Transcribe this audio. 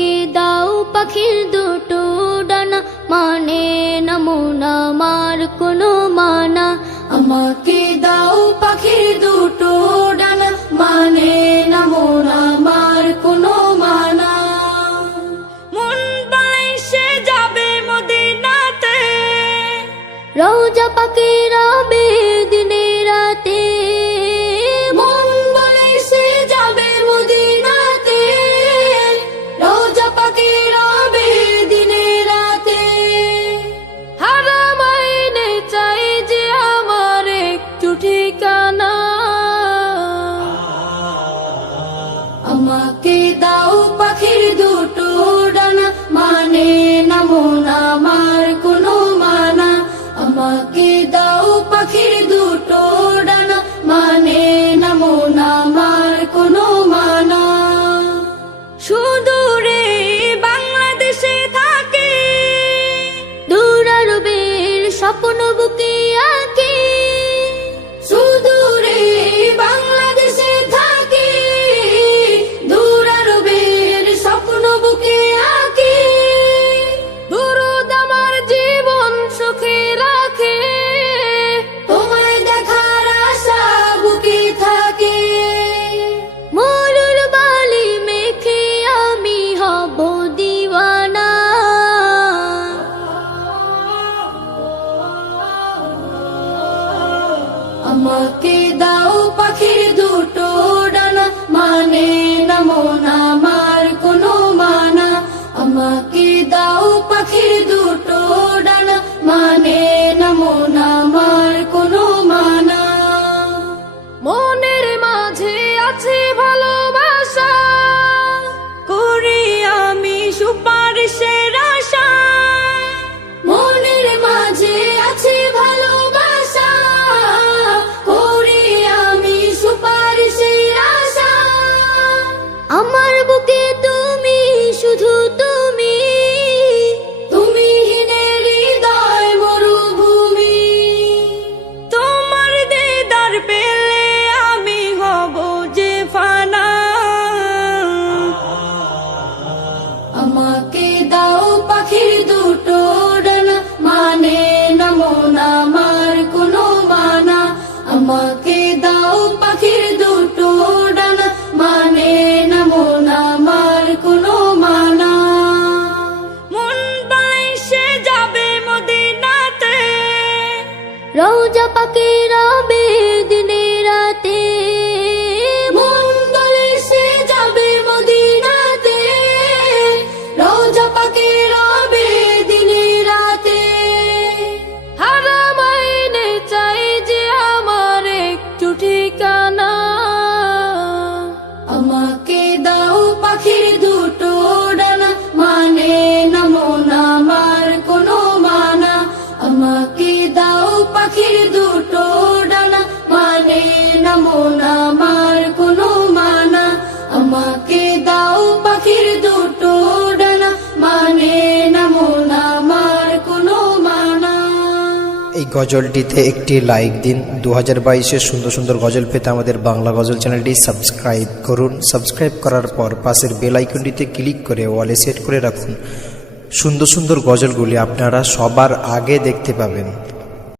আমাকে দাও পাখির দুটো ডানা, মানে না মন আমার কোনো মানা। আমাকে দাও পাখির দুটো ডানা, মানে না মন আমার কোনো মানা। মন বাইসে যাবে মদিনাতে, রওজা পাকে রবে দিনে রাতে। মন বাইসে যাবে মদিনাতে, রওজা পাকে রবে দিনে রাতে। হারামাইনে চাই যে আমার একটু ঠিকানা, আমাকে দাও পাখির দুটো ডানা, মানে না মন আমার কোনো মানা। আমাকে দাও পাখির দুটো ডানা, মানে না মন আমার কোনো মানা। সুদূরে বাংলাদেশে থাকে, দূর আরবের স্বপ্ন বুকে আঁকে। সুদূরে বাংলাদেশে থাকে, দূর আরবের স্বপ্ন বুকে আঁকে। দুরুদ আমার জীবন সুখে রাখে, তোমায় দেখার আশা বুকে থাকে। মরুর বালি মেখে আমি হব দিওয়ানা, আমাকে দাও পাখির দুটো ডানা, মানে না মন আমার কোনো মানা। আমাকে দাও পাখির দুটো ডানা, মানে না মন আমার কোনো মানা। মনের মাঝে আছে ভালোবাসা, করি আমি সুপারিশের আশা। মনের মাঝে আছে ভালোবাসা, করি আমি সুপারিশের আশা। আমার বুকে তুমি, শুধু তুমি, তুমিহীনের হৃদয় মরুভূমি। তোমার দিদার পেলে আমি হব যে ফানা, আমাকে দাও পাখির দুটো ডানা, মানে না মন আমার কোনো মানা। আমাকে দাও পাখির দুটো ডানা, মানে না মন আমার কোনো মানা। মন বাইসে যাবে মদিনাতে, রওজা পাকে রবে দিনে রাতে। মন বাইসে যাবে মদিনাতে, রওজা পাকে রবে দিনে রাতে। হারামাইনে চাই যে আমার একটু ঠিকানা, আমাকে দাও পাখির দুটো ডানা, মানে না মন আমার কোনো মানা। আমাকে দাও পাখির দুটো ডানা, মানে না মন আমার কোনো মানা। আমাকে দাও পাখির দুটো ডানা, মানে না মন আমার কোনো মানা। এই গজলটিতে একটি লাইক দিন। 2022-এর সুন্দর সুন্দর গজল পেতে আমাদের বাংলা গজল চ্যানেলটি সাবস্ক্রাইব করুন। সাবস্ক্রাইব করার পর পাশের বেল আইকনটিতে ক্লিক করে ওয়ালে সেট করে রাখুন। সুন্দর সুন্দর গজলগুলি আপনারা সবার আগে দেখতে পাবেন।